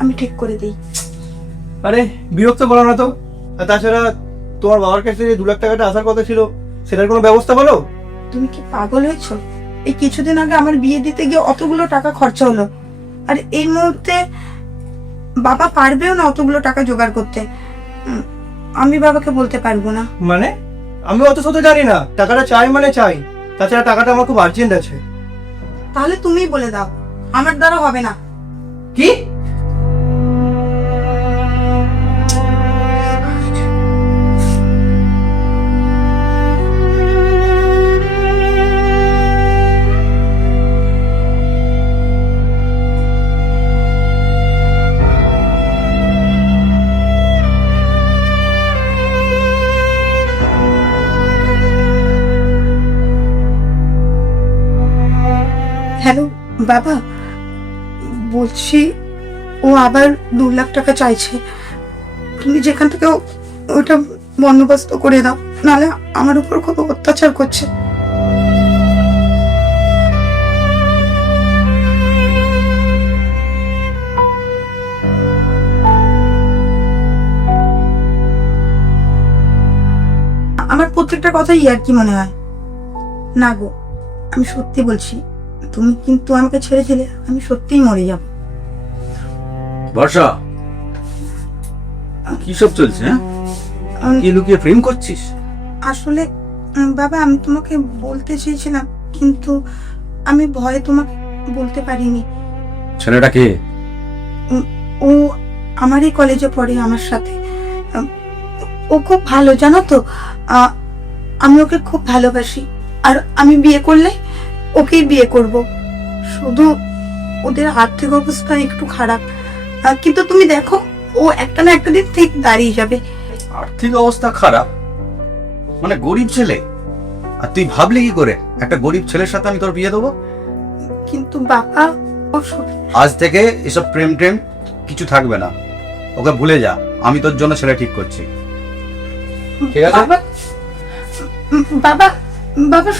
আমি ঠিক করে দিই। আরে বিরক্ত করো না তো। আর তাছাড়া তোমার বাবার কাছে যে 2 লাখ টাকাটা আসার কথা ছিল সেটার কোনো ব্যবস্থা হলো? তুমি কি পাগল হয়েছো? এই কিছুদিন আগে আমার বিয়ে দিতে গিয়ে অতগুলো টাকা খরচা হলো, আর এই মুহূর্তে বাবা পারবেও না অতগুলো টাকা জোগাড় করতে। আমি বাবাকে বলতে পারবো না। মানে আমি অত শত জানি না, টাকাটা চাই মানে চাই। তাছাড়া টাকাটা আমার খুব আর্জেন্ট আছে। তাহলে তুমিই বলে দাও, আমার দ্বারা হবে না। কি? হ্যালো বাবা, বলছি ও আবার 2 লাখ টাকা চাইছে। তুমি যেখান থেকে ওটা বন্দোবস্ত করে দাও, নাহলে আমার উপর খুব অত্যাচার করছে। আমার প্রত্যেকটা কথাই আর কি মনে হয় না গো, আমি সত্যি বলছি। তুমি কিন্তু আমাকে ছেড়ে দিলে আমি সত্যিই মরে যাব। বর্ষা, কি সব চলছে? কি লুকিয়ে প্রেম করছিস? আসলে বাবা, আমি তোমাকে বলতে চেয়েছিলাম, কিন্তু আমি ভয়ে তোমাকে বলতে পারিনি। ছেলেটা কে? ও আমারই কলেজে পড়ে আমার সাথে। ও খুব ভালো, জানো তো। আমি ওকে খুব ভালোবাসি, আর আমি বিয়ে করলে ওকেই বিয়ে করব। শুধু ওদের আর্থিক অবস্থা একটু খারাপ, কিন্তু তুমি দেখো ও একটা না একটা দিন ঠিক দাঁড়িয়ে যাবে। আর্থিক অবস্থা খারাপ মানে গরিব ছেলে? আর তুই ভাবলি কি করে একটা গরিব ছেলের সাথে আমি তোর বিয়ে দেবো? কিন্তু বাবা, ও আজ থেকে এসব প্রেম টেম কিছু থাকবে না, ওকে ভুলে যা। আমি তোর জন্য ছেলে ঠিক করছি, ঠিক আছে? বাবা, বাবা, বাবা,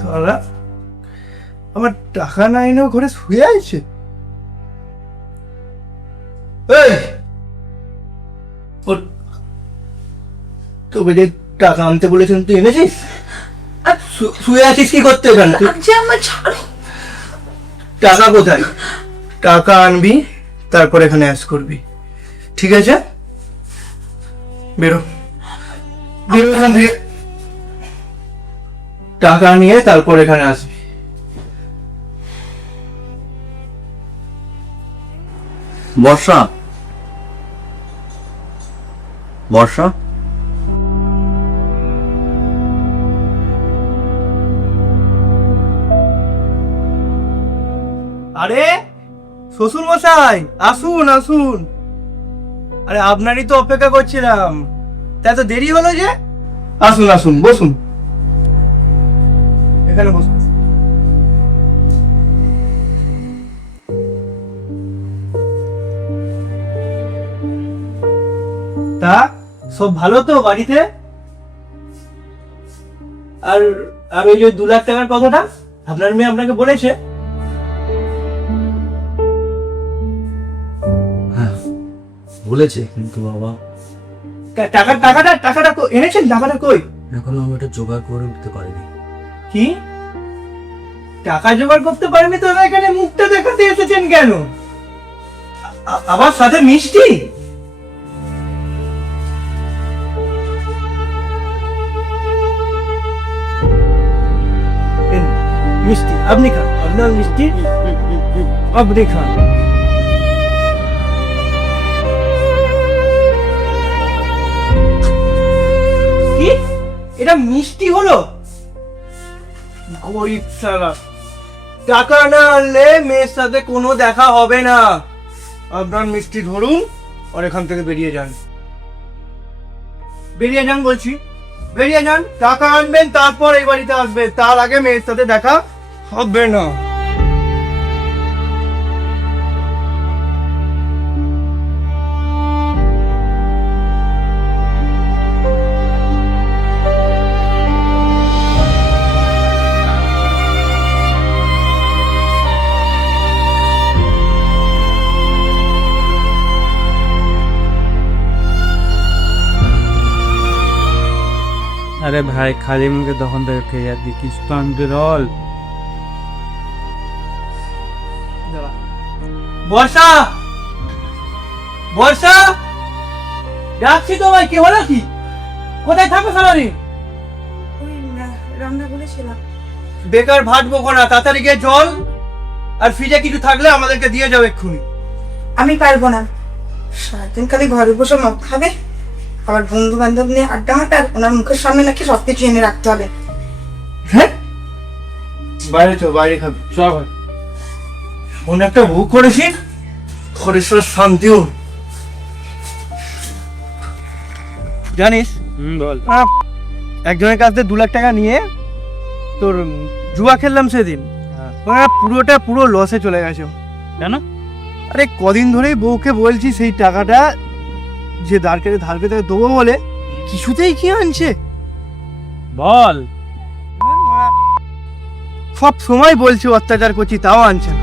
সারা আমার টাকা নাই না, ঘরে শুয়ে আছে। এই ওর তোকে যে টাকা আনতে বলেছেন তুই এনেছিস? শুয়ে আছিস কি করতে? এখানে যে আমার ছাড়ো। টাকা কোথায়? টাকা আনবি, তারপর এখানে অ্যাশ করবি, ঠিক আছে? বেরো, বেরো এখান থেকে। টাকা নিয়ে তারপর এখানে আসবি। বর্ষা, বর্ষা, আরে শ্বশুর মশাই, আসুন আসুন। আরে আপনারই তো অপেক্ষা করছিলাম, তা এত দেরি হলো যে? আসুন আসুন, বসুন, এখানে বসুন। তা সব ভালো তো বাড়িতে? আর আর ওই যে 2 লাখ টাকার কথাটা আপনার মেয়ে আপনাকে বলেছে? বলেছে, কিন্তু বাবা টাকাটা এনেছেন? টাকাটা কই? এখনো আমি এটা জোগাড় করে উঠতে পারিনি। কি টাকা জোগাড় করতে পারেনি তো এখানে মুখটা দেখাতে এসেছেন কেন? আবার সাথে মিষ্টি? মিষ্টি আপনি খান, আপনার মিষ্টি আপনি খান। কি এটা মিষ্টি হলো? গরিব সালা, টাকা না আনলে মেয়ের সাথে কোনো দেখা হবে না। আপনার মিষ্টি ধরুন আর এখান থেকে বেরিয়ে যান, বেরিয়ে যান বলছি। বেরিয়ে যান, টাকা আনবেন তারপর এই বাড়িতে আসবেন, তার আগে মেয়ের সাথে দেখা হবে না। আরে ভাই খালি মুখে তখন থেকে খেয়ে যাচ্ছি কিছু তো আনতে রল। বর্ষা, বর্ষা, ডাকছি তো ভাই, কি হলো কি? কোথায় থাকো সারাদিন? ওই রান্না করেছিলাম। বেকার ভাত বকো না, তাড়াতাড়ি গিয়ে জল আর ফ্রিজে কিছু থাকলে আমাদেরকে দিয়ে যাও এক্ষুনি। আমি পারবো না, সারাদিন খালি ঘরে বসে মদ খাবে, আবার বন্ধু বান্ধব নিয়ে আড্ডা মাটার, ওনার মুখের সামনে নাকি সবকিছু এনে রাখতে হবে। হ্যাঁ, বাইরে তো বাইরে খাবে সব। মনে একটা বউ করেছি, খরেশ্বর শান্তিও। জানিস বল। একজনের কাছ থেকে 2 লাখ টাকা নিয়ে তোর জুয়া খেললাম সেদিন, পুরোটা পুরো লসে চলে গেছে। কেন? আরে কদিন ধরেই বউকে বলছি সেই টাকাটা যে ধার কেটে দেবো বলে, কিছুতেই কি আনছে। বল। সব সময় বলছি অত্যাচার করছি, তাও আনছে না।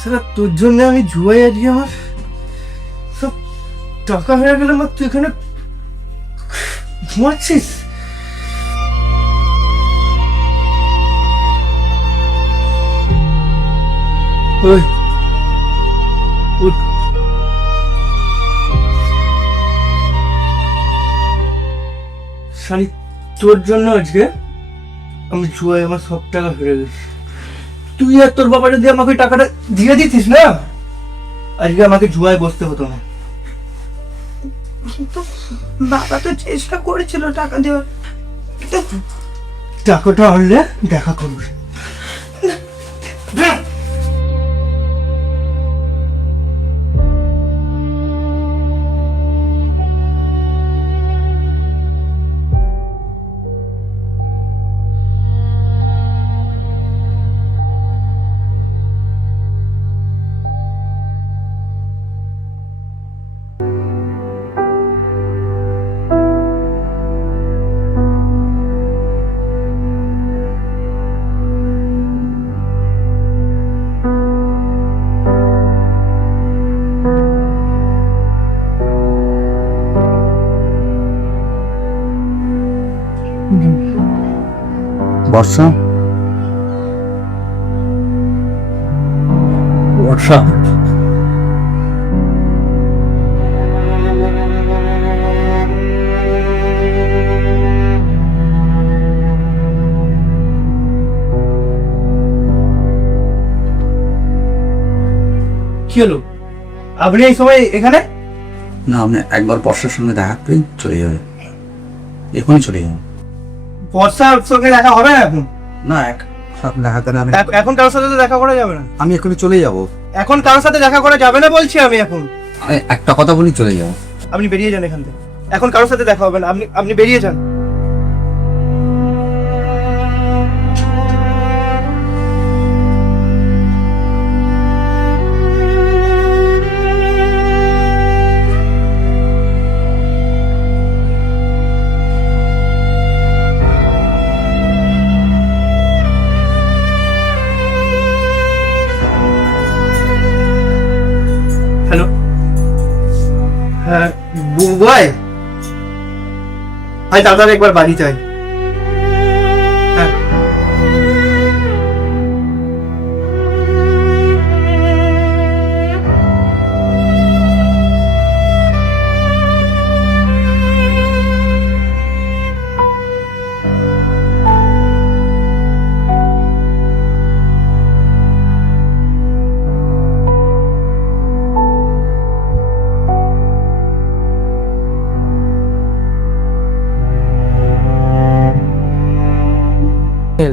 সারা তোর জন্য আমি জুয়াই আজকে আমার সব টাকা হয়ে গেল। আমার তুই এখানে ঘুমাচ্ছিস? ওই উঠ। শালি তোর জন্য আজকে আমি জুয়াই আমার সব টাকা ফিরে গেছি। তুই আর তোর বাবা যদি আমাকে টাকাটা দিয়ে দিতিস না, আজকে আমাকে জুয়ায় বসতে হতো না। কিন্তু বাবা তো চেষ্টা করেছিল টাকা দেওয়ার, কিন্তু টাকাটা আনলে দেখা করবে। বর্ষা, বর্ষা, কি হলো? আপনি এই সময় এখানে? না আমি একবার বর্ষার সঙ্গে দেখা করে চলে যাবে, এখনই চলে যাবে। বর্ষার সঙ্গে দেখা হবে না এখন? না এক সাথে দেখা করে আমি এখন কারোর সাথে তো দেখা করা যাবে না। আমি এখনই চলে যাব। এখন কারোর সাথে দেখা করা যাবে না বলছি আমি। এখন আমি একটা কথা বলি চলে যাব। আপনি বেরিয়ে যান এখান থেকে, এখন কারোর সাথে দেখা হবে না। আপনি বেরিয়ে যান। হ্যালো, হ্যাঁ বয়, ভাই তাড়াতাড়ি একবার বাড়ি চাই।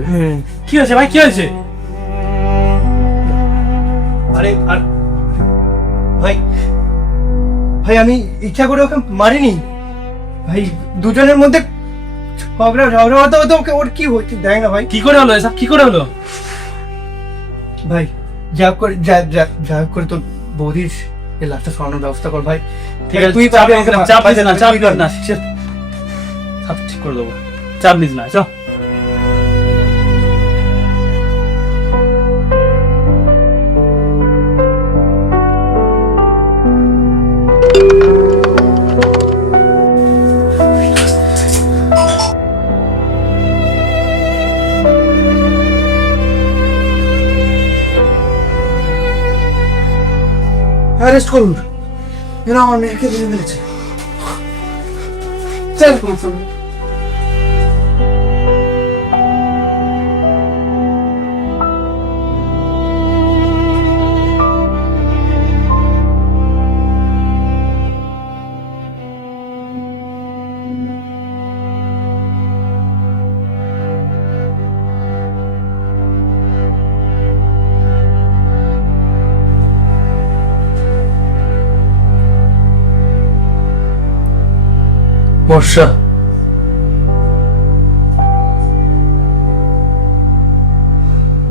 হ্যাঁ কি হয়েছে ভাই, কি হয়েছে? আরে আর ভাই, ভাই আমি ইচ্ছা করে ওকে মারিনি ভাই, দুজনের মধ্যে ঝগড়া হতে হতে ওকে ওর কি হচ্ছে দেখ না ভাই। কি করে হলো এসব, কি করে হলো? ভাই যা হোক করে তোর বৌদির এই লাশটা সরানোর ব্যবস্থা কর ভাই। ঠিক আছে, তুই চাপ পারবি নিস না, আমাকে চাপ নিস না, চাপ তুই নিস না, সব ঠিক করে দেবো, চাপ নিস না, চল। অ্যারেস্ট করুন, এরা আমার মেয়েকে ধরে ফেলেছে। চল বর্ষা,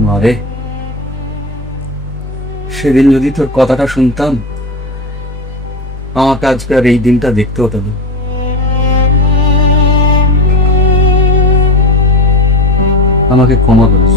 মারে সেদিন যদি তোর কথাটা শুনতাম, আমাকে আজকে আর এই দিনটা দেখতে হতো না। আমাকে ক্ষমা করিস।